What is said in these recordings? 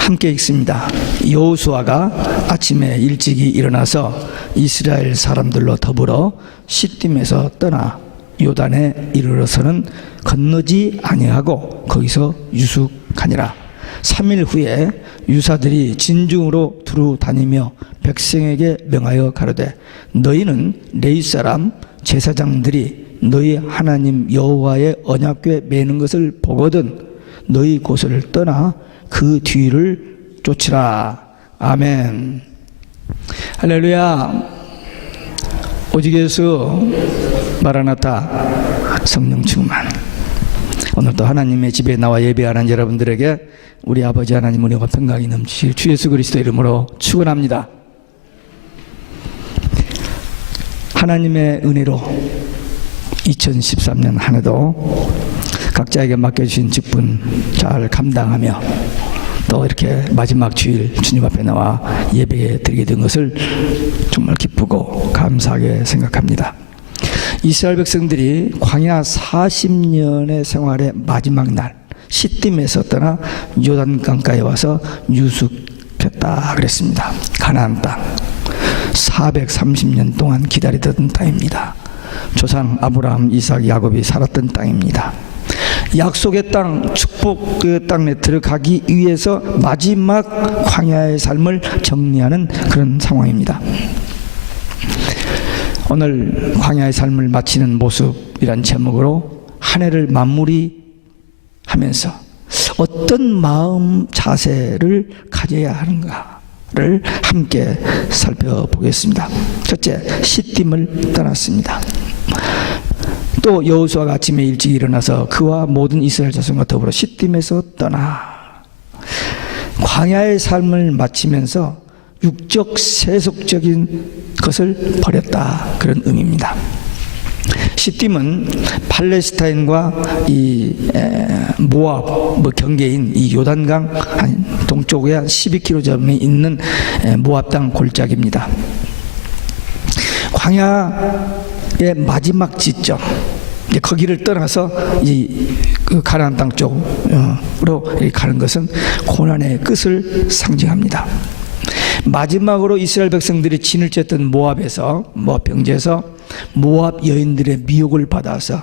함께 읽습니다. 여호수아가 아침에 일찍이 일어나서 이스라엘 사람들로 더불어 시딤에서 떠나 요단에 이르러서는 건너지 아니하고 거기서 유숙하니라. 3일 후에 유사들이 진중으로 두루 다니며 백성에게 명하여 가로되 너희는 레위 사람 제사장들이 너희 하나님 여호와의 언약궤 매는 것을 보거든 너희 곳을 떠나 그 뒤를 쫓으라. 아멘. 할렐루야. 오직 예수 마라나타 성령 충만. 오늘도 하나님의 집에 나와 예배하는 여러분들에게 우리 아버지 하나님 은혜와 평강이 넘치실 주 예수 그리스도 이름으로 축원합니다. 하나님의 은혜로 2013년 한 해도 각자에게 맡겨주신 직분 잘 감당하며 또 이렇게 마지막 주일 주님 앞에 나와 예배 드리게 된 것을 정말 기쁘고 감사하게 생각합니다. 이스라엘 백성들이 광야 40년의 생활의 마지막 날 시딤에서 떠나 요단강가에 와서 유숙했다 그랬습니다. 가나안 땅 430년 동안 기다리던 땅입니다. 조상 아브라함, 이삭, 야곱이 살았던 땅입니다. 약속의 땅, 축복의 땅에 들어가기 위해서 마지막 광야의 삶을 정리하는 그런 상황입니다. 오늘 광야의 삶을 마치는 모습이란 제목으로 한 해를 마무리하면서 어떤 마음 자세를 가져야 하는가를 함께 살펴보겠습니다. 첫째, 시딤을 떠났습니다. 또 여호수아가 아침에 일찍 일어나서 그와 모든 이스라엘 자손과 더불어 시딤에서 떠나 광야의 삶을 마치면서 육적 세속적인 것을 버렸다 그런 의미입니다. 시딤은 팔레스타인과 이 모압 경계인 이 요단강 동쪽에 한 12km쯤에 있는 모압 땅 골짜기입니다. 광야의 마지막 지점 거기를 떠나서 그 가나안 땅 쪽으로 가는 것은 고난의 끝을 상징합니다. 마지막으로 이스라엘 백성들이 진을 쳤던 모압에서 모압 병지에서 모압 여인들의 미혹을 받아서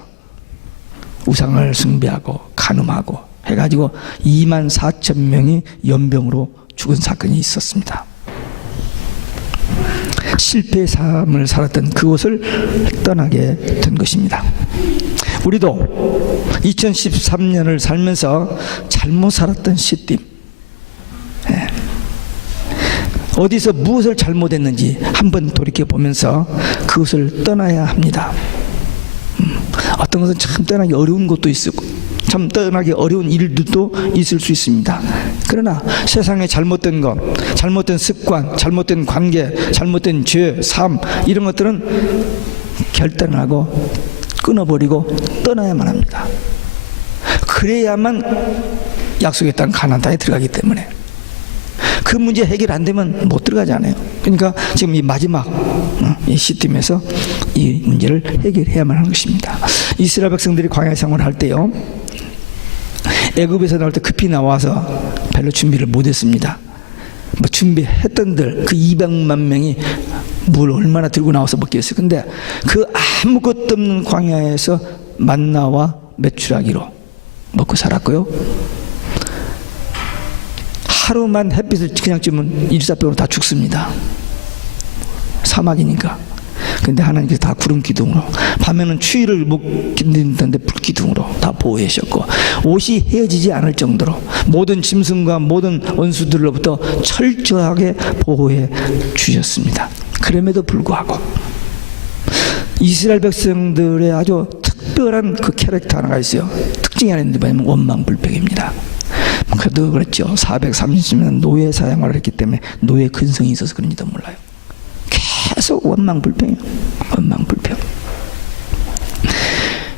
우상을 숭배하고 간음하고 해가지고 24,000명이 연병으로 죽은 사건이 있었습니다. 실패의 삶을 살았던 그곳을 떠나게 된 것입니다. 우리도 2013년을 살면서 잘못 살았던 시딤, 어디서 무엇을 잘못했는지 한번 돌이켜보면서 그것을 떠나야 합니다. 어떤 것은 참 떠나기 어려운 것도 있고 참 떠나기 어려운 일들도 있을 수 있습니다. 그러나 세상에 잘못된 것, 잘못된 습관, 잘못된 관계, 잘못된 죄, 삶 이런 것들은 결단하고 끊어버리고 떠나야만 합니다. 그래야만 약속의 땅 가나안 땅에 들어가기 때문에 그 문제 해결 안 되면 못 들어가잖아요. 그러니까 지금 이 마지막 이 시딤에서 이 문제를 해결해야만 하는 것입니다. 이스라엘 백성들이 광야 생활을 할 때요, 애굽에서 나올 때 급히 나와서 별로 준비를 못했습니다. 뭐 준비했던들 그 200만 명이 물 얼마나 들고 나와서 먹겠어요. 근데 그 아무것도 없는 광야에서 만나와 메추라기로 먹고 살았고요. 하루만 햇빛을 그냥 쬐면 일사병으로 다 죽습니다. 사막이니까. 근데 하나님께서 다 구름 기둥으로, 밤에는 추위를 못 견딘다는데 불 기둥으로 다 보호해 주셨고, 옷이 헤어지지 않을 정도로 모든 짐승과 모든 원수들로부터 철저하게 보호해 주셨습니다. 그럼에도 불구하고 이스라엘 백성들의 아주 특별한 그 캐릭터 하나가 있어요. 특징이 하나 있는데 뭐냐면 원망불평입니다. 그래도 그렇죠. 430년 노예 사양을 했기 때문에 노예 근성이 있어서 그런지도 몰라요. 계속 원망불평이에요. 원망불평.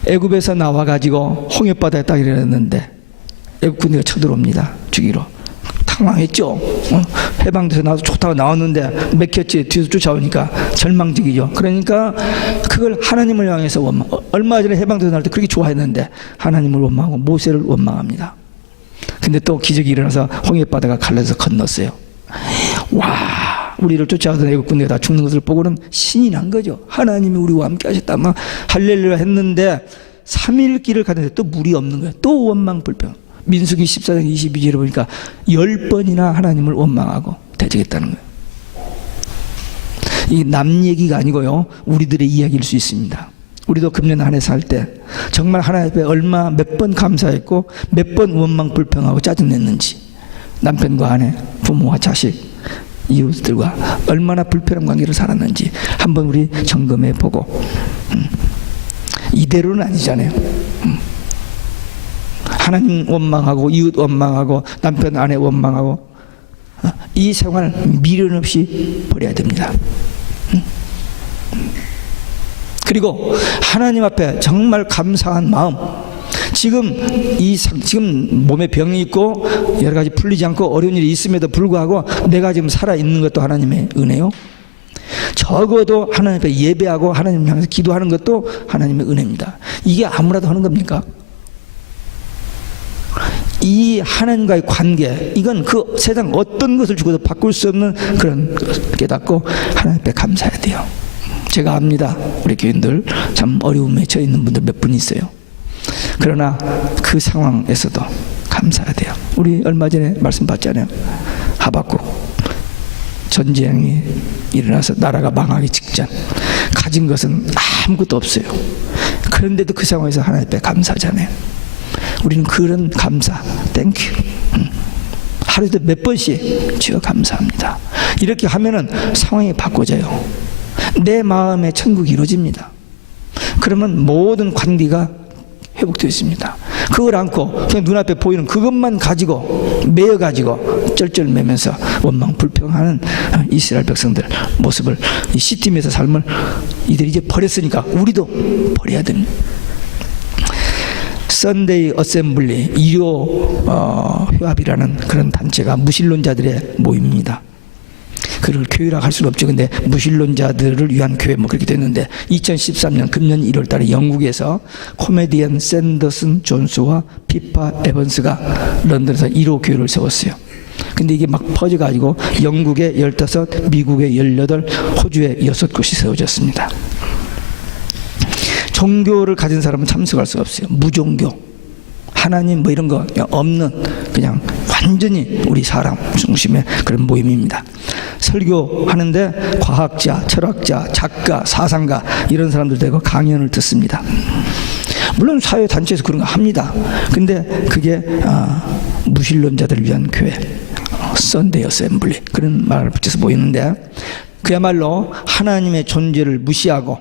애굽에서 나와가지고 홍해바다에 딱 이르렀는데 애굽 군대가 쳐들어옵니다. 죽이러. 당황했죠. 해방돼서 나와서 좋다고 나왔는데 맥혔지. 뒤에서 쫓아오니까 절망적이죠. 그러니까 그걸 하나님을 향해서 원망. 얼마 전에 해방돼서 나올 때 그렇게 좋아했는데 하나님을 원망하고 모세를 원망합니다. 근데 또 기적이 일어나서 홍해바다가 갈라서 건넜어요. 와, 우리를 쫓아가던 애국 군대가 다 죽는 것을 보고는 신이 난 거죠. 하나님이 우리와 함께 하셨다. 막 할렐루야 했는데 3일 길을 가는데 또 물이 없는 거예요. 또 원망 불평. 민수기 14장 22절에 보니까 10번이나 하나님을 원망하고 대적했다는 거예요. 이 남 얘기가 아니고요, 우리들의 이야기일 수 있습니다. 우리도 금년 한 해 살 때 정말 하나님 앞에 얼마 몇 번 감사했고 몇 번 원망 불평하고 짜증냈는지, 남편과 아내, 부모와 자식, 이웃들과 얼마나 불편한 관계를 살았는지 한번 우리 점검해 보고, 이대로는 아니잖아요. 하나님 원망하고 이웃 원망하고 남편 아내 원망하고 이 생활 미련 없이 버려야 됩니다. 그리고 하나님 앞에 정말 감사한 마음, 지금 몸에 병이 있고 여러 가지 풀리지 않고 어려운 일이 있음에도 불구하고 내가 지금 살아있는 것도 하나님의 은혜요. 적어도 하나님 앞에 예배하고 하나님 향해서 기도하는 것도 하나님의 은혜입니다. 이게 아무라도 하는 겁니까? 이 하나님과의 관계, 이건 그 세상 어떤 것을 주고도 바꿀 수 없는 그런 것을 깨닫고 하나님 앞에 감사해야 돼요. 제가 압니다. 우리 교인들 참 어려움에 처해 있는 분들 몇 분 있어요. 그러나 그 상황에서도 감사해야 돼요. 우리 얼마 전에 말씀 받잖아요. 하박국, 전쟁이 일어나서 나라가 망하기 직전, 가진 것은 아무것도 없어요. 그런데도 그 상황에서 하나님 앞에 감사하잖아요. 우리는 그런 감사, 땡큐, 하루에도 몇 번씩 주여 감사합니다. 이렇게 하면은 상황이 바꿔져요. 내 마음의 천국이 이루어집니다. 그러면 모든 관계가 회복되어 있습니다. 그걸 않고 그냥 눈앞에 보이는 그것만 가지고 매여가지고 쩔쩔매면서 원망 불평하는 이스라엘 백성들 모습을, 이 시팀에서 삶을 이들이 이제 버렸으니까 우리도 버려야 됩니다. 선데이 어셈블리, 일요 회합이라는 그런 단체가 무신론자들의 모임입니다. 그걸 교회라고 할 수는 없죠. 근데 무신론자들을 위한 교회 뭐 그렇게 됐는데, 2013년 금년 1월 달에 영국에서 코미디언 샌더슨 존스와 피파 에번스가 런던에서 1호 교회를 세웠어요. 근데 이게 막 퍼져가지고 영국에 15, 미국에 18, 호주에 6곳이 세워졌습니다. 종교를 가진 사람은 참석할 수가 없어요. 무종교, 하나님 뭐 이런 거 없는, 그냥 완전히 우리 사람 중심의 그런 모임입니다. 설교하는데 과학자, 철학자, 작가, 사상가 이런 사람들 되고 강연을 듣습니다. 물론 사회단체에서 그런 거 합니다. 근데 그게 무신론자들을 위한 교회, 선데이 어셈블리, 그런 말을 붙여서 모이는데, 그야말로 하나님의 존재를 무시하고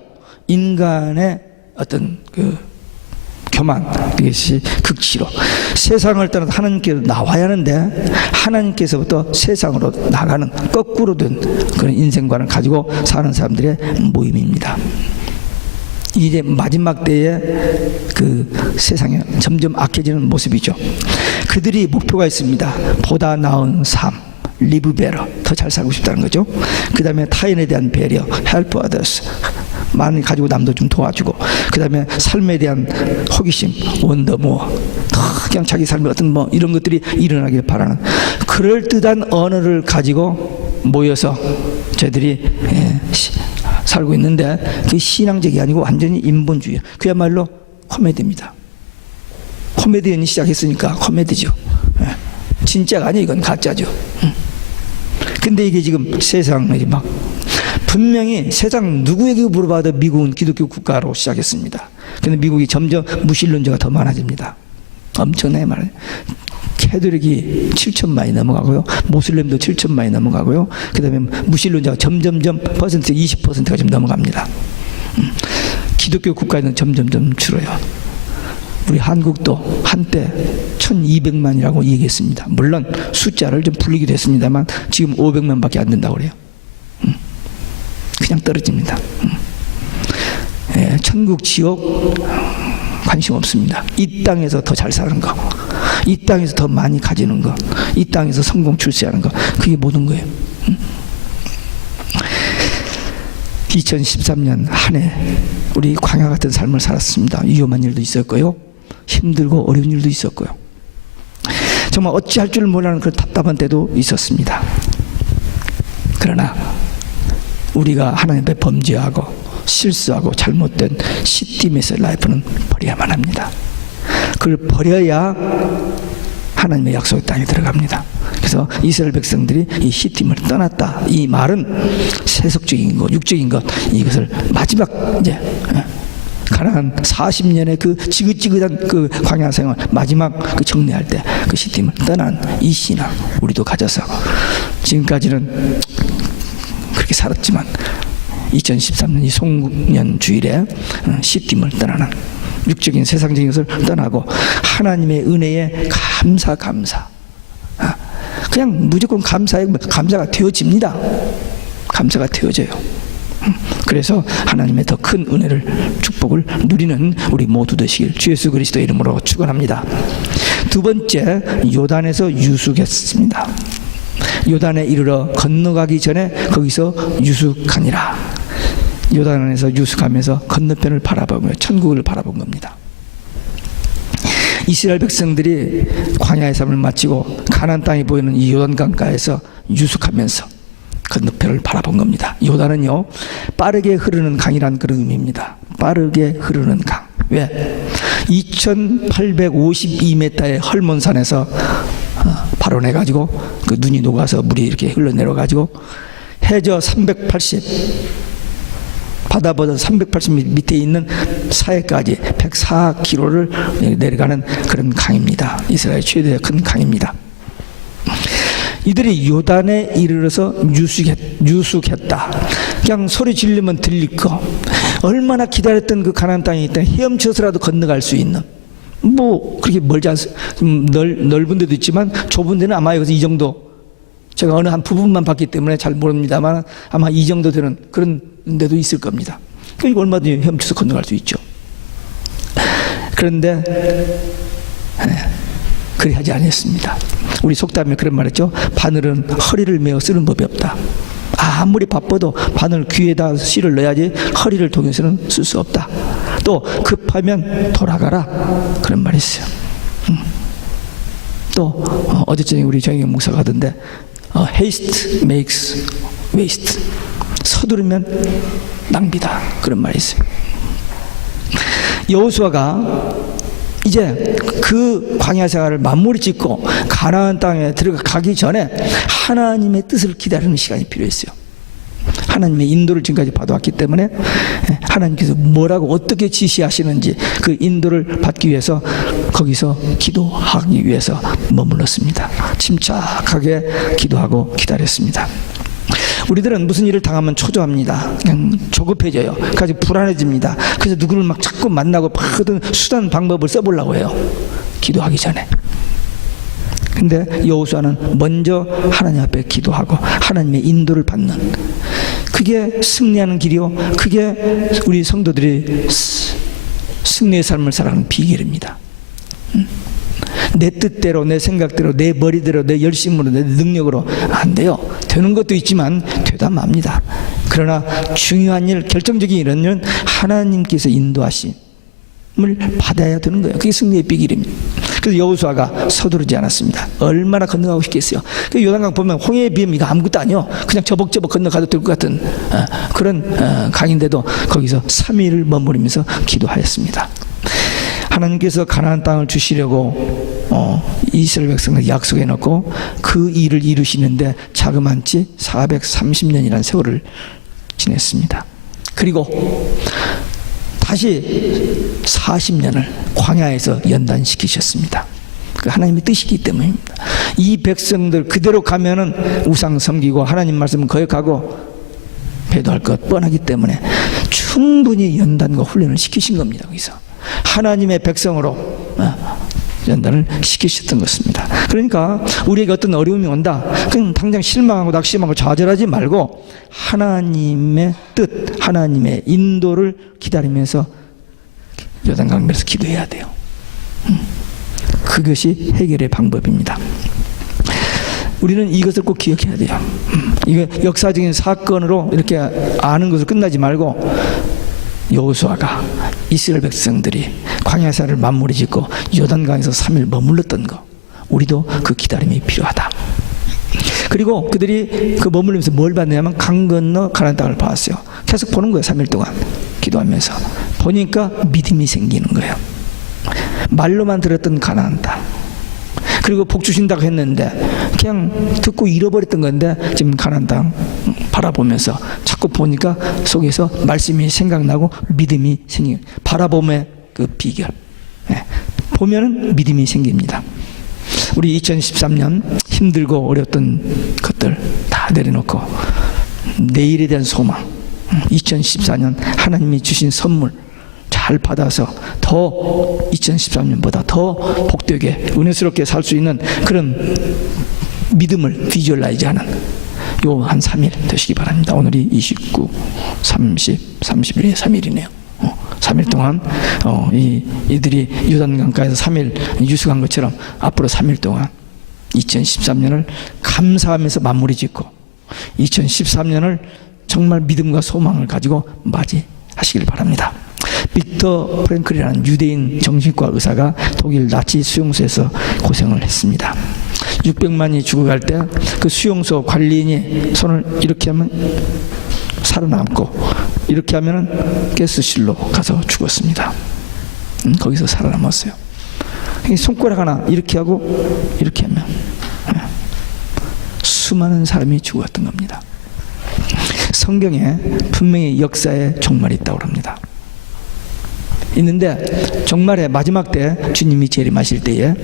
인간의 어떤 그 교만, 이것이 극치로 세상을 떠나서 하나님께로 나와야 하는데 하나님께서부터 세상으로 나가는 거꾸로 된 그런 인생관을 가지고 사는 사람들의 모임입니다. 이제 마지막 때에 그 세상에 점점 악해지는 모습이죠. 그들이 목표가 있습니다. 보다 나은 삶, live better, 더 잘 살고 싶다는 거죠. 그 다음에 타인에 대한 배려, help others, 많이 가지고 남도 좀 도와주고, 그 다음에 삶에 대한 호기심, 원더모어, 그냥 자기 삶의 어떤 뭐 이런 것들이 일어나길 바라는 그럴듯한 언어를 가지고 모여서 저희들이 살고 있는데, 그게 신앙적이 아니고 완전히 인본주의, 그야말로 코미디입니다. 코미디언이 시작했으니까 코미디죠. 진짜가 아니에요. 이건 가짜죠. 근데 이게 지금 세상에 막 분명히 세상 누구에게 물어봐도 미국은 기독교 국가로 시작했습니다. 근데 미국이 점점 무신론자가 더 많아집니다. 엄청나게 많아요. 캐톨릭이 7천만이 넘어가고요, 모슬렘도 7천만이 넘어가고요, 그 다음에 무신론자가 점점점 퍼센트 20%가 좀 넘어갑니다. 기독교 국가에는 점점점 줄어요. 우리 한국도 한때 1200만이라고 얘기했습니다. 물론 숫자를 좀 불리기도 했습니다만 지금 500만 밖에 안 된다고 그래요. 그냥 떨어집니다. 천국, 지옥 관심 없습니다. 이 땅에서 더 잘 사는 거, 이 땅에서 더 많이 가지는 거, 이 땅에서 성공 출세하는 거, 그게 모든 거예요. 2013년 한 해 우리 광야 같은 삶을 살았습니다. 위험한 일도 있었고요, 힘들고 어려운 일도 있었고요. 정말 어찌할 줄 몰라는 그 답답한 때도 있었습니다. 그러나 우리가 하나님 앞에 범죄하고 실수하고 잘못된 시딤에서의 라이프는 버려야만 합니다. 그걸 버려야 하나님의 약속의 땅에 들어갑니다. 그래서 이스라엘 백성들이 이 시딤을 떠났다, 이 말은 세속적인 것, 육적인 것, 이것을 마지막 이제 가나안 40년의 그 지긋지긋한 그 광야 생활 마지막 그 정리할 때 그 시딤을 떠난 이 신앙 우리도 가져서 지금까지는 그렇게 살았지만 2013년 이 송년 주일에 시딤을 떠나는 육적인 세상적인 것을 떠나고 하나님의 은혜에 감사 그냥 무조건 감사해. 감사가 되어집니다. 감사가 되어져요. 그래서 하나님의 더 큰 은혜를 축복을 누리는 우리 모두 되시길 주 예수 그리스도의 이름으로 축원합니다. 두 번째, 요단에서 유숙했습니다. 요단에 이르러 건너가기 전에 거기서 유숙하니라. 요단에서 유숙하면서 건너편을 바라보며 천국을 바라본 겁니다. 이스라엘 백성들이 광야의 삶을 마치고 가나안 땅이 보이는 이 요단강가에서 유숙하면서 건너편을 바라본 겁니다. 요단은요, 빠르게 흐르는 강이란 그런 의미입니다. 빠르게 흐르는 강. 왜? 2852m의 헐몬산에서 발원해가지고 그 눈이 녹아서 물이 이렇게 흘러내려가지고 해저 380, 바다보다 380m 밑에 있는 사해까지 104km를 내려가는 그런 강입니다. 이스라엘 최대의 큰 강입니다. 이들이 요단에 이르러서 유숙했다. 그냥 소리 지르면 들릴 거, 얼마나 기다렸던 그 가나안 땅에 있던 헤엄쳐서라도 건너갈 수 있는, 뭐 그렇게 멀지 않습니다. 넓은 데도 있지만 좁은 데는 아마 여기서 이 정도, 제가 어느 한 부분만 봤기 때문에 잘 모릅니다만 아마 이 정도 되는 그런 데도 있을 겁니다. 그러니까 얼마든지 헤엄쳐서 건너갈 수 있죠. 그런데 그리 하지 않았습니다. 우리 속담에 그런 말 했죠. 바늘은 허리를 메어 쓰는 법이 없다. 아무리 바빠도 바늘 귀에다 실을 넣어야지 허리를 통해서는 쓸 수 없다. 또 급하면 돌아가라, 그런 말이 있어요. 또 어제 저녁에 우리 정영 목사가 하던데 haste makes waste. 서두르면 낭비다, 그런 말이 있어요. 여호수아가 이제 그 광야 생활을 마무리 짓고 가나안 땅에 들어가기 전에 하나님의 뜻을 기다리는 시간이 필요했어요. 하나님의 인도를 지금까지 받아왔기 때문에 하나님께서 뭐라고 어떻게 지시하시는지 그 인도를 받기 위해서 거기서 기도하기 위해서 머물렀습니다. 침착하게 기도하고 기다렸습니다. 우리들은 무슨 일을 당하면 초조합니다. 그냥 조급해져요. 그래서 불안해집니다. 그래서 누구를 막 자꾸 만나고 모든 수단 방법을 써보려고 해요, 기도하기 전에. 근데 여호수아는 먼저 하나님 앞에 기도하고 하나님의 인도를 받는, 그게 승리하는 길이요, 그게 우리 성도들이 승리의 삶을 살아가는 비결입니다. 내 뜻대로, 내 생각대로, 내 머리대로, 내 열심으로, 내 능력으로 안 돼요. 되는 것도 있지만 되다 맙니다. 그러나 중요한 일, 결정적인 일은 하나님께서 인도하심을 받아야 되는 거예요. 그게 승리의 비결입니다. 그래서 여호수아가 서두르지 않았습니다. 얼마나 건너가고 싶겠어요. 그 요단강 보면 홍해에 비하면 이거 아무것도 아니요, 그냥 저벅저벅 건너가도 될 것 같은 그런 강인데도 거기서 3일을 머무르면서 기도하였습니다. 하나님께서 가나안 땅을 주시려고 이스라엘 백성을 약속해 놓고 그 일을 이루시는데 자그만치 430년이라는 세월을 지냈습니다. 그리고 다시 40년을 광야에서 연단시키셨습니다. 그 하나님의 뜻이기 때문입니다. 이 백성들 그대로 가면은 우상 섬기고 하나님 말씀을 거역하고 배도할 것 뻔하기 때문에 충분히 연단과 훈련을 시키신 겁니다. 거기서 하나님의 백성으로 연단을 시키셨던 것입니다. 그러니까 우리에게 어떤 어려움이 온다, 그냥 당장 실망하고 낙심하고 좌절하지 말고 하나님의 뜻, 하나님의 인도를 기다리면서 요단강변에서 기도해야 돼요. 그것이 해결의 방법입니다. 우리는 이것을 꼭 기억해야 돼요. 이거 역사적인 사건으로 이렇게 아는 것으로 끝나지 말고 여호수아가 이스라엘 백성들이 광야 생활을 마무리 짓고 요단강에서 3일 머물렀던 거, 우리도 그 기다림이 필요하다. 그리고 그들이 그 머물면서 뭘 봤냐면 강 건너 가나안 땅을 봤어요. 계속 보는 거예요. 3일 동안 기도하면서 보니까 믿음이 생기는 거예요. 말로만 들었던 가나안 땅, 그리고 복 주신다고 했는데 그냥 듣고 잃어버렸던 건데 지금 가나안 땅 바라보면서 자꾸 보니까 속에서 말씀이 생각나고 믿음이 생기는, 바라봄의 그 비결. 보면은 믿음이 생깁니다. 우리 2013년 힘들고 어려웠던 것들 다 내려놓고 내일에 대한 소망, 2014년 하나님이 주신 선물 잘 받아서 더 2013년보다 더 복되게 은혜스럽게 살 수 있는 그런 믿음을 비주얼라이즈하는 요 한 3일 되시기 바랍니다. 오늘이 29, 30, 31에 3일이네요. 3일 동안 이들이 요단강가에서 3일 유숙한 것처럼 앞으로 3일 동안 2013년을 감사하면서 마무리 짓고 2013년을 정말 믿음과 소망을 가지고 맞이하시길 바랍니다. 빅터 프랭클이라는 유대인 정신과 의사가 독일 나치 수용소에서 고생을 했습니다. 600만이 죽어갈 때 그 수용소 관리인이 손을 이렇게 하면 살아남고 이렇게 하면은 가스실로 가서 죽었습니다. 거기서 살아남았어요. 손가락 하나 이렇게 하고 이렇게 하면 수많은 사람이 죽었던 겁니다. 성경에 분명히 역사의 종말이 있다고 합니다. 있는데 종말의 마지막 때 주님이 재림하실 때에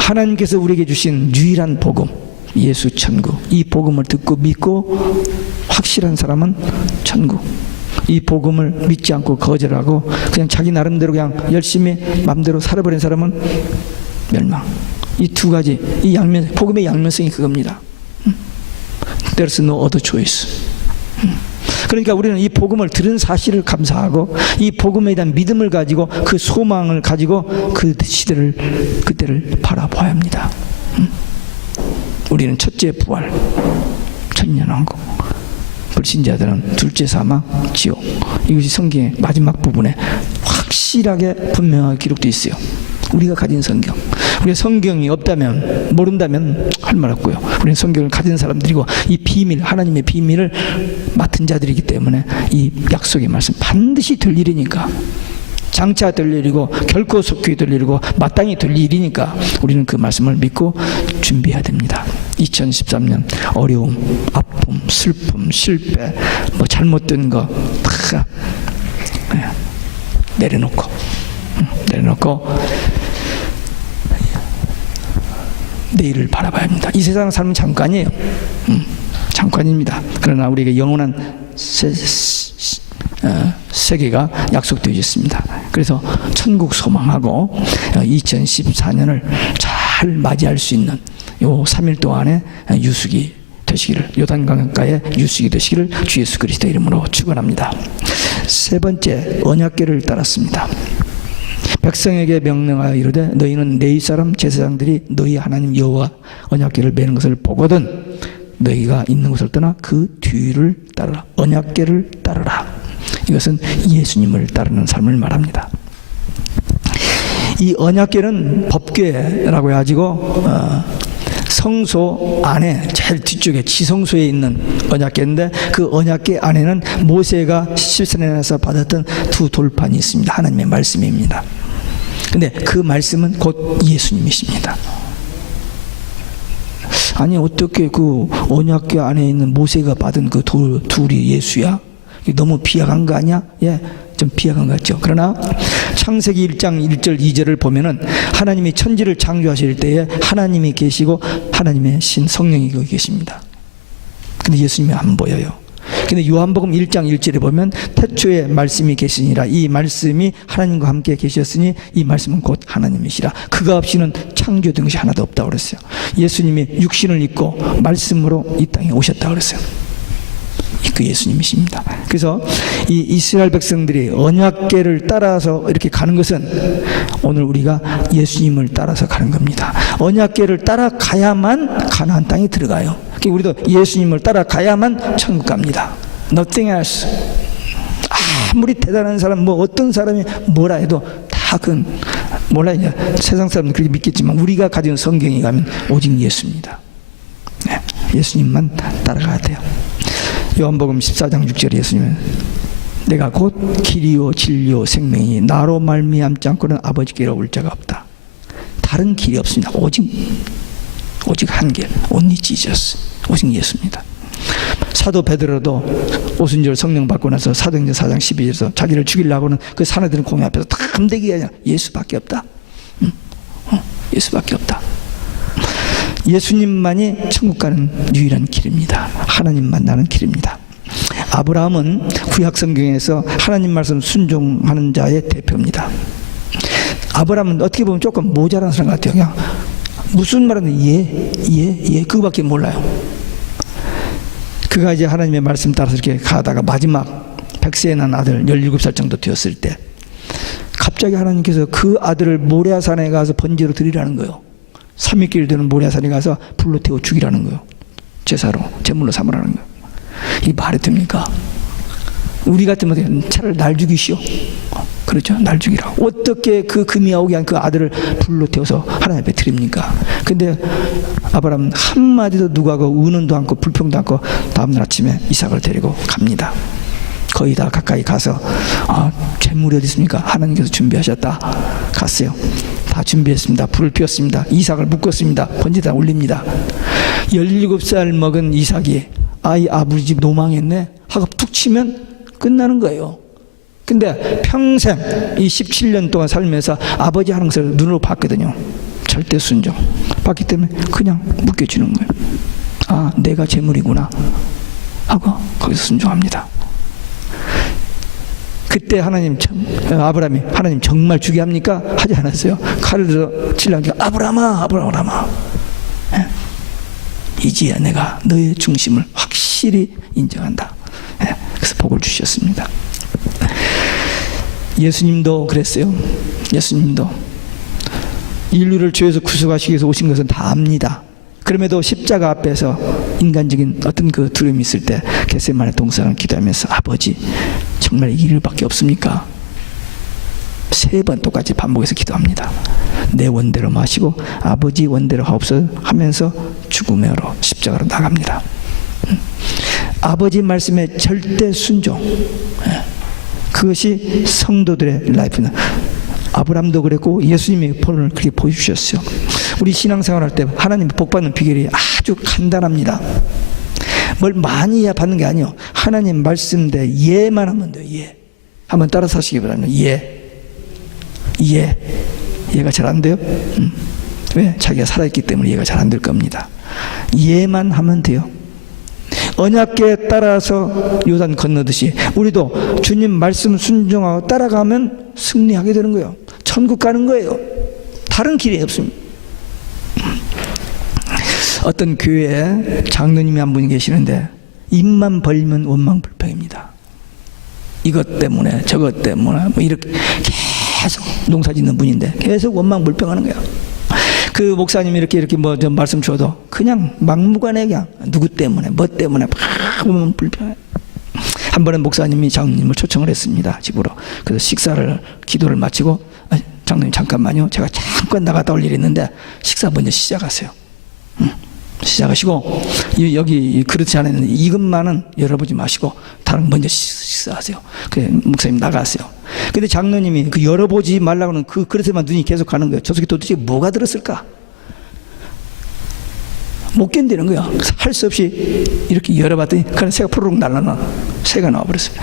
하나님께서 우리에게 주신 유일한 복음, 예수 천국, 이 복음을 듣고 믿고 확실한 사람은 천국, 이 복음을 믿지 않고 거절하고 그냥 자기 나름대로 그냥 열심히 마음대로 살아버린 사람은 멸망. 이 두 가지, 이 양면, 복음의 양면성이 그겁니다. There's no other choice. 그러니까 우리는 이 복음을 들은 사실을 감사하고 이 복음에 대한 믿음을 가지고 그 소망을 가지고 그 시대를, 그때를 바라봐야 합니다. 우리는 첫째 부활, 천년왕국, 불신자들은 둘째 사망, 지옥. 이것이 성경의 마지막 부분에 확실하게 분명하게 기록되어 있어요. 우리가 가진 성경, 우리가 성경이 없다면, 모른다면 할 말 없고요. 우리는 성경을 가진 사람들이고 이 비밀, 하나님의 비밀을 맡은 자들이기 때문에 이 약속의 말씀 반드시 될 일이니까, 장차 될 일이고 결코 속히 될 일이고 마땅히 될 일이니까 우리는 그 말씀을 믿고 준비해야 됩니다. 2013년 어려움, 아픔, 슬픔, 실패, 뭐 잘못된 거 다 내려놓고 내일을 바라봐야 합니다. 이 세상 삶은 잠깐이에요. 잠깐입니다. 그러나 우리에게 영원한 세계가 약속되어 있습니다. 그래서 천국 소망하고 2014년을 잘 맞이할 수 있는 요 3일 동안의 유숙이 되시기를, 요단강가의 유숙이 되시기를 주 예수 그리스도 이름으로 축원합니다. 세 번째, 언약궤를 따랐습니다. 백성에게 명령하여 이르되 너희는 내 사람 제사장들이 너희 하나님 여호와 언약궤를 매는 것을 보거든 너희가 있는 곳을 떠나 그 뒤를 따르라. 언약궤를 따르라. 이것은 예수님을 따르는 삶을 말합니다. 이 언약궤는 법궤라고 해가지고 성소 안에 제일 뒤쪽에 지성소에 있는 언약궤인데 그 언약궤 안에는 모세가 시내에서 받았던 두 돌판이 있습니다. 하나님의 말씀입니다. 근데 그 말씀은 곧 예수님이십니다. 아니 어떻게 그 언약궤 안에 있는 모세가 받은 그 둘이 예수야? 너무 비약한 거 아니야? 예, 좀 비약한 것 같죠. 그러나 창세기 1장 1절 2절을 보면은 하나님이 천지를 창조하실 때에 하나님이 계시고 하나님의 신 성령이 거기 계십니다. 근데 예수님이 안 보여요. 근데 요한복음 1장 1절에 보면 태초에 말씀이 계시니라. 이 말씀이 하나님과 함께 계셨으니 이 말씀은 곧 하나님이시라. 그가 없이는 창조된 것이 하나도 없다고 그랬어요. 예수님이 육신을 입고 말씀으로 이 땅에 오셨다고 그랬어요. 그 예수님이십니다. 그래서 이 이스라엘 백성들이 언약궤를 따라서 이렇게 가는 것은 오늘 우리가 예수님을 따라서 가는 겁니다. 언약궤를 따라가야만 가나안 땅에 들어가요. 우리도 예수님을 따라가야만 천국 갑니다. Nothing else. 아무리 대단한 사람, 뭐 어떤 사람이 뭐라 해도 다 그건 몰라 이제 세상 사람은 그렇게 믿겠지만 우리가 가진 성경에 가면 오직 예수입니다. 네, 예수님만 따라가야 돼요. 요한복음 14장 6절에 예수님은 내가 곧 길이요 진리요 생명이니 나로 말미암지 않고는 아버지께로 올 자가 없다. 다른 길이 없습니다. 오직 한 길, only Jesus, 오직 예수입니다. 사도 베드로도 오순절 성령 받고 나서 사도행전 4장 12절에서 자기를 죽이려고는 그 사내들은 공회 앞에서 다 감대기 하냐. 예수밖에 없다. 예수밖에 없다. 예수님만이 천국 가는 유일한 길입니다. 하나님 만나는 길입니다. 아브라함은 구약 성경에서 하나님 말씀 순종하는 자의 대표입니다. 아브라함은 어떻게 보면 조금 모자란 사람 같아요. 그냥 무슨 말하는데 그거밖에 몰라요. 그가 이제 하나님의 말씀 따라서 이렇게 가다가 마지막 100세에 난 아들 17살 정도 되었을 때 갑자기 하나님께서 그 아들을 모리아산에 가서 번제로 드리라는 거예요. 3일길 되는 모리아산에 가서 불로 태워 죽이라는 거예요. 제사로 제물로 삼으라는 거예요. 이 말이 됩니까? 우리 같으면 차라리 날 죽이시오. 그렇죠? 날 죽이라고. 어떻게 그 금이 오게 한 그 아들을 불로 태워서 하나님 앞에 드립니까? 근데 아브라함은 한마디도 누구하고 의논도 않고 불평도 않고 다음날 아침에 이삭을 데리고 갑니다. 거의 다 가까이 가서 재물이 어디 있습니까? 하나님께서 준비하셨다. 갔어요. 다 준비했습니다. 불을 피웠습니다. 이삭을 묶었습니다. 번제에다 올립니다. 17살 먹은 이삭이 아버지 집 노망했네 하고 툭 치면 끝나는 거예요. 근데 평생 이 17년 동안 살면서 아버지 하는 것을 눈으로 봤거든요. 절대 순종 봤기 때문에 그냥 묶여주는 거예요. 내가 재물이구나 하고 거기서 순종합니다. 그때 아브라함이 하나님 정말 주게 합니까? 하지 않았어요. 칼을 들어 치려니까 아브라함아 이제야 내가 너의 중심을 확실히 인정한다. 그래서 복을 주셨습니다. 예수님도 그랬어요. 예수님도 인류를 죄에서 구속하시기 위해서 오신 것은 다 압니다. 그럼에도 십자가 앞에서 인간적인 어떤 그 두려움이 있을 때 겟세마네 동산을 기도하면서 아버지 정말 이 길밖에 없습니까? 3번 똑같이 반복해서 기도합니다. 내 원대로 마시고 아버지 원대로 하옵소서 하면서 죽음으로 십자가로 나갑니다. 아버지 말씀에 절대 순종, 그것이 성도들의 라이프는 아브라함도 그랬고 예수님의 본을 그렇게 보여주셨어요. 우리 신앙생활할 때 하나님 복받는 비결이 아주 간단합니다. 뭘 많이 해야 받는 게 아니에요. 하나님 말씀대 예만 하면 돼요. 예. 한번 따라서 하시기 바랍니다. 얘가 잘 안 돼요? 왜? 자기가 살아있기 때문에 얘가 잘 안 될 겁니다. 예만 하면 돼요. 언약궤에 따라서 요단 건너듯이 우리도 주님 말씀 순종하고 따라가면 승리하게 되는 거예요. 천국 가는 거예요. 다른 길이 없습니다. 어떤 교회에 장로님이 한 분이 계시는데 입만 벌리면 원망불평입니다. 이것 때문에 저것 때문에 뭐 이렇게 계속 농사 짓는 분인데 계속 원망불평하는 거예요. 그 목사님이 이렇게 뭐 좀 말씀 줘도 그냥 막무가내 그냥 누구 때문에 뭐 때문에 막 원망불평해. 한 번은 목사님이 장로님을 초청을 했습니다. 집으로. 그래서 식사를 기도를 마치고 장로님 잠깐만요. 제가 잠깐 나갔다 올 일이 있는데 식사 먼저 시작하세요. 시작하시고 여기 그릇 안에는 이것만은 열어보지 마시고 다른 먼저 식사하세요. 그래 목사님 나갔어요. 근데 장로님이 그 열어보지 말라고는 그 그릇에만 눈이 계속 가는 거예요. 저 새끼 도대체 뭐가 들었을까? 못 견디는 거야. 할 수 없이 이렇게 열어봤더니 그냥 새가 푸르륵 날아나 새가 나와버렸어요.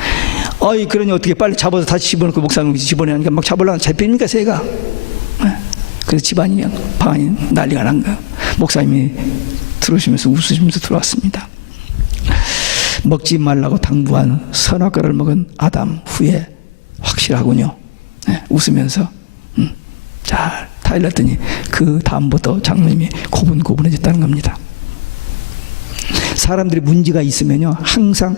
그러니 어떻게 빨리 잡아서 다시 집어넣고 목사님이 집어내니까 막 잡으려면 잡힙니까 새가? 그래서 집안이 방안이 난리가 난 거예요. 목사님이 들어오시면서 웃으시면서 들어왔습니다. 먹지 말라고 당부한 선악과를 먹은 아담 후에 확실하군요. 웃으면서 잘 타일렀더니 그 다음부터 장로님이 고분고분해졌다는 겁니다. 사람들이 문제가 있으면요 항상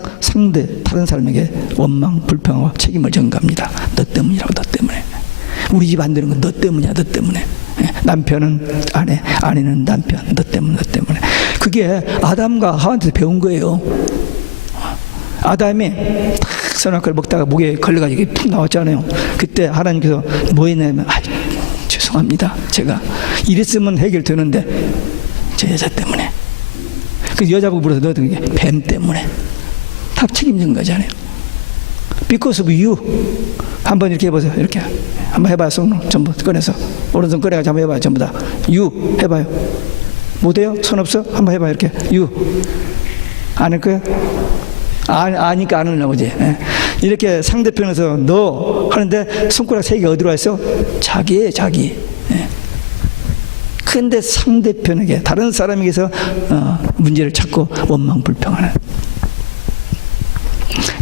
다른 사람에게 원망, 불평하고 책임을 전가합니다. 너 때문이라고, 너 때문에. 우리 집 안 되는 건 너 때문이야, 너 때문에. 남편은 아내, 아내는 남편, 너 때문에, 너 때문에. 그게 아담과 하와한테서 배운 거예요. 아담이 딱 선악과를 먹다가 목에 걸려가지고 툭 나왔잖아요. 그때 하나님께서 뭐 했냐면 죄송합니다. 제가 이랬으면 해결되는데 제 여자 때문에. 그 여자분 불러서 너도 뱀 때문에 다 책임진 거잖아요. Because of you. 한번 이렇게 해보세요. 이렇게 한번 해봐요. 손을 전부 꺼내서 오른손 꺼내가지고 한번 해봐요. 전부 다 you 해봐요. 못해요? 손 없어? 한번 해봐요. 이렇게 you. 안 할 거야? 아니까 안 하나 보지. 예. 이렇게 상대편에서 너 하는데 손가락 세 개 어디로 와 있어? 자기예요, 자기. 예. 근데 상대편에게 다른 사람에게서 문제를 찾고 원망불평하는.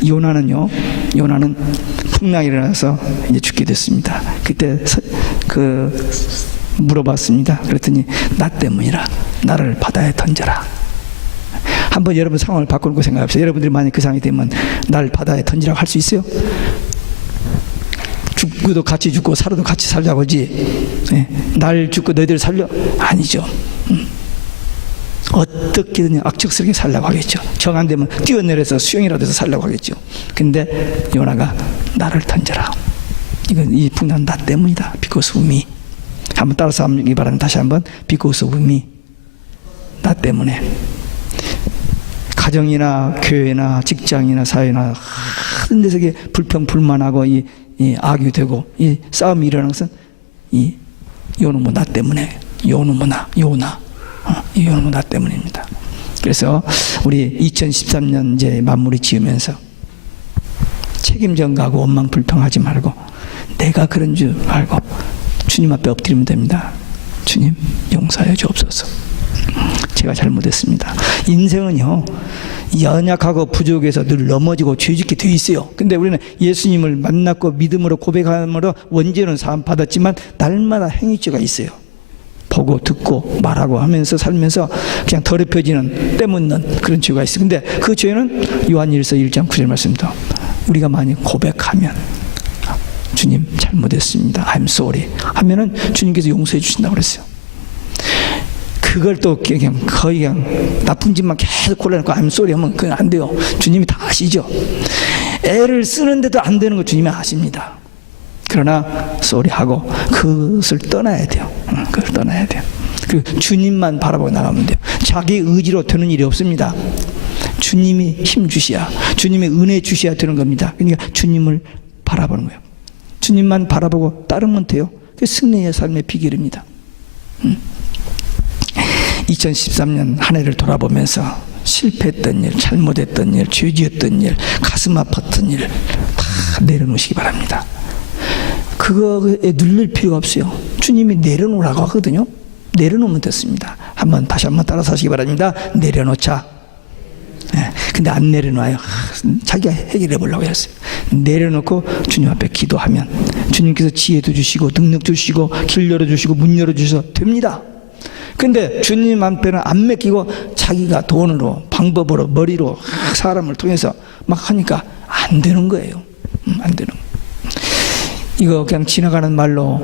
요나는 풍랑이 일어나서 이제 죽게 됐습니다. 그때 물어봤습니다. 그랬더니 나 때문이라. 나를 바다에 던져라. 한번 여러분 상황을 바꾸고 생각합시다. 여러분들이 만약 그 상황이 되면 날 바다에 던지라고 할 수 있어요? 죽고도 같이 죽고 살아도 같이 살자고 하지. 예. 날 죽고 너희들 살려? 아니죠. 어떻게든 악착스럽게 살려고 하겠죠. 정 안 되면 뛰어내려서 수영이라도 해서 살려고 하겠죠. 근데 요나가 나를 던져라. 이 풍랑 나 때문이다. Because of me. 한번 따라서 하기 바랍니다. 다시 한번 Because of me. 나 때문에. 가정이나 교회나 직장이나 사회나 하는 데서 불평 불만하고 이 악유되고 이 싸움이 일어나는 것은 이 요놈은 나 때문에. 요놈은 요나. 이 요놈은 나 때문입니다. 그래서 우리 2013년 이제 마무리 지으면서 책임 전가하고 원망 불평하지 말고 내가 그런 줄 알고 주님 앞에 엎드리면 됩니다. 주님 용서하여 주옵소서. 제가 잘못했습니다. 인생은요 연약하고 부족해서 늘 넘어지고 죄짓게 돼 있어요. 근데 우리는 예수님을 만났고 믿음으로 고백함으로 원죄는 사함 받았지만 날마다 행위죄가 있어요. 보고 듣고 말하고 하면서 살면서 그냥 더럽혀지는 때묻는 그런 죄가 있어요. 근데 그 죄는 요한일서 1장 9절 말씀입니다. 우리가 만약 고백하면 주님 잘못했습니다. I'm sorry 하면은 주님께서 용서해 주신다고 그랬어요. 그걸 또 그냥 거의 그냥 나쁜 짓만 계속 골라놓고 I'm sorry 하면 그건 안 돼요. 주님이 다 아시죠. 애를 쓰는데도 안 되는 거 주님이 아십니다. 그러나 소리하고 그것을 떠나야 돼요. 그걸 떠나야 돼요. 그리고 주님만 바라보고 나가면 돼요. 자기 의지로 되는 일이 없습니다. 주님이 힘 주시야, 주님이 은혜 주시야 되는 겁니다. 그러니까 주님을 바라보는 거예요. 주님만 바라보고 따르면 돼요. 그게 승리의 삶의 비결입니다. 2013년 한 해를 돌아보면서 실패했던 일, 잘못했던 일, 죄지었던 일, 가슴 아팠던 일 다 내려놓으시기 바랍니다. 그거에 눌릴 필요가 없어요. 주님이 내려놓으라고 하거든요. 내려놓으면 됐습니다. 다시 한번 따라서 하시기 바랍니다. 내려놓자. 네, 근데 안 내려놔요. 자기가 해결해 보려고 했어요. 내려놓고 주님 앞에 기도하면 주님께서 지혜도 주시고 능력 주시고 길 열어주시고 문 열어주셔서 됩니다. 근데 주님 앞에는 안 맡기고 자기가 돈으로 방법으로 머리로 사람을 통해서 막 하니까 안 되는 거예요. 안 되는 거예요. 이거 그냥 지나가는 말로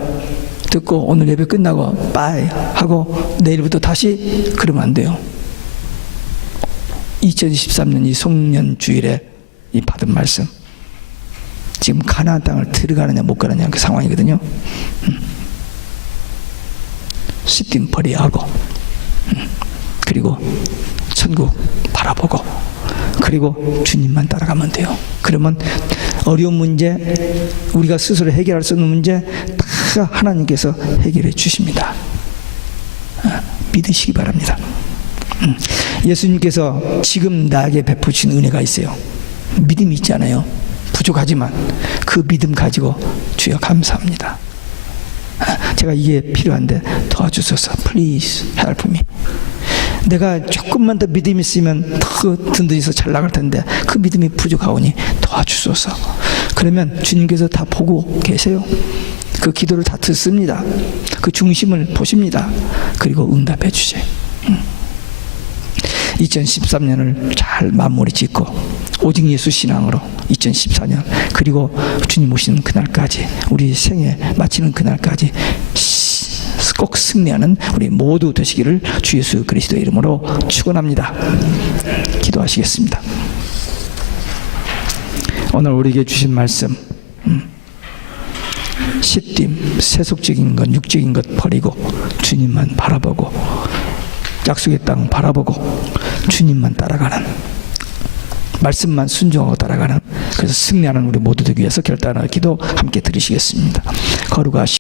듣고 오늘 예배 끝나고 빠이 하고 내일부터 다시 그러면 안 돼요. 2013년 이 송년주일에 이 받은 말씀 지금 가나안 땅을 들어가느냐 못 가느냐 그 상황이거든요. 시딤퍼리하고 그리고 천국 바라보고 그리고 주님만 따라가면 돼요. 그러면 어려운 문제 우리가 스스로 해결할 수 없는 문제 다 하나님께서 해결해 주십니다. 믿으시기 바랍니다. 예수님께서 지금 나에게 베푸신 은혜가 있어요. 믿음이 있잖아요. 부족하지만 그 믿음 가지고 주여 감사합니다. 제가 이게 필요한데 도와주소서. Please help me. 내가 조금만 더 믿음이 있으면 더 든든해서 잘 나갈 텐데 그 믿음이 부족하오니 도와주소서. 그러면 주님께서 다 보고 계세요. 그 기도를 다 듣습니다. 그 중심을 보십니다. 그리고 응답해 주세요. 2013년을 잘 마무리 짓고 오직 예수 신앙으로 2014년 그리고 주님 오시는 그날까지 우리 생애 마치는 그날까지 꼭 승리하는 우리 모두 되시기를 주 예수 그리스도의 이름으로 축원합니다. 기도하시겠습니다. 오늘 우리에게 주신 말씀 시딤, 세속적인 것, 육적인 것 버리고 주님만 바라보고 약속의 땅 바라보고 주님만 따라가는, 말씀만 순종하고 따라가는, 그래서 승리하는 우리 모두 되기 위해서 결단하는 기도 함께 드리시겠습니다. 거룩하시